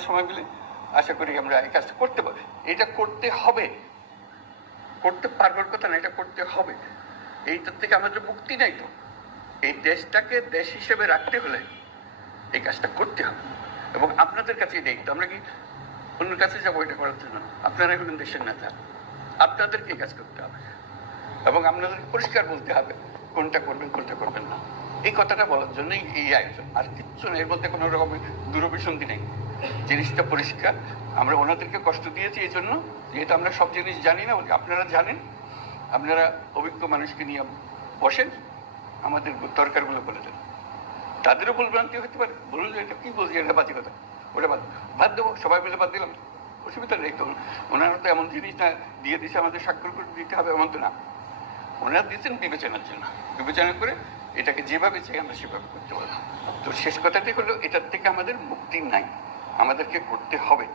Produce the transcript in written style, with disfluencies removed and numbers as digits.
সময় পেলে আশা করি আমরা এই কাজটা করতে পারি। এটা করতে হবে, করতে পারবার কথা না, এটা করতে হবে। এইটার থেকে আমাদের মুক্তি নাই। তো এই দেশটাকে দেশ হিসেবে রাখতে হলে এই কাজটা করতে হবে এবং আপনাদের কাছে নেই। তো আমরা কি অন্যের কাছে যাবো এটা করার জন্য? আপনারা হলেন দেশের নেতা, আপনাদেরকে এই কাজ করতে হবে এবং আপনাদেরকে পরিষ্কার বলতে হবে কোনটা করবেন কোনটা করবেন না। এই কথাটা বলার জন্যই এই আয়োজন, আর কিচ্ছু নেই। এর মধ্যে কোনো রকমের দূরভিসন্ধি নেই, জিনিসটা পরিষ্কার। আমরা ওনাদেরকে কষ্ট দিয়েছি এই জন্য, যেহেতু আমরা সব জিনিস জানি না। আপনারা জানেন, আপনারা অভিজ্ঞ মানুষকে নিয়ে বসেন, আমাদের দরকারগুলো বলে দেন। তাদেরও ভুলভ্রান্তি হতে পারে, বলুন যে এটা কি বলছি, এটা বাজে কথা, ওটা বাদ দেবো, সবাই মিলে বাদ দিলাম, অসুবিধা নেই। তো ওনারা তো এমন জিনিস না দিয়ে দিচ্ছে আমাদের স্বাক্ষর করে দিতে হবে এমন তো না। ওনারা দিচ্ছেন বিবেচনার জন্য, বিবেচনা করে এটাকে যেভাবে চাই আমরা সেভাবে করতে পারবো। তো শেষ কথাটি হলো, এটার থেকে আমাদের মুক্তি নাই, আমাদেরকে করতে হবে।